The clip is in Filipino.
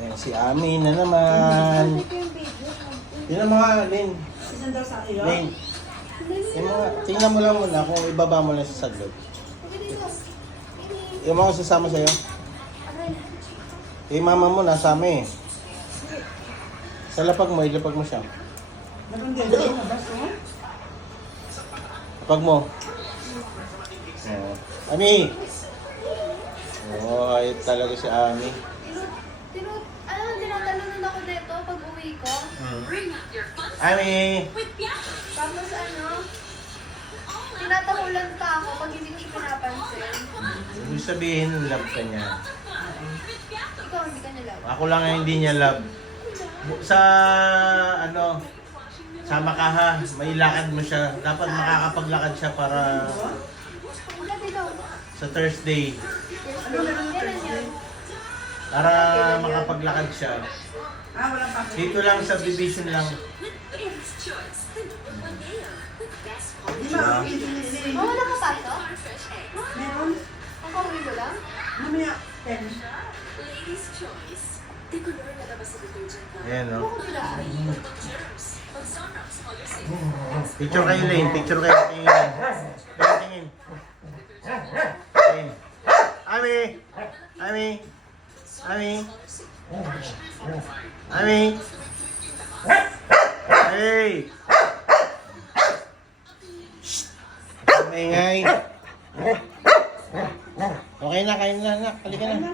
Ayan, si Ami na naman. Yun ang mga, Lin. Isan daw sa iyo? Lin. Yung mga, tingnan mo lang muna kung ibaba mo lang sa sadlot. Yung mga sasama sa'yo. Eh, mama mo nasama eh. Sa lapag mo, ilapag mo siya. Meron din doon na baso. Lapag mo. Oh. Ami! Oh, ayun talaga si Ami. Tinatanong ako dito pag uwi ko. Ami! Tapos tinatahulan pa ako pag hindi ko siya pinapansin. Ibig sabihin, love ka niya. Ikaw hindi ka nila. Ako lang ang hindi niya love. Sa, sama ka ha, may lakad mo siya. Dapat makakapaglakad siya para Wala dito. sa Thursday. Kailan yan? Para makapaglakad siya. Walang pa. Dito lang sa division lang. Di ba? Oh, wala ka pa ito? Meron. Ang kauwi ko lang? Mamaya. 10. Ayan o. Ako sila. Picture kayo, Lane. Picture kayo. Tingin. Tingin. Tingin. Ami! Ami! Ami! Ami! Hey! Shhh! Maingay. Okay na, kain na, anak. Halika na.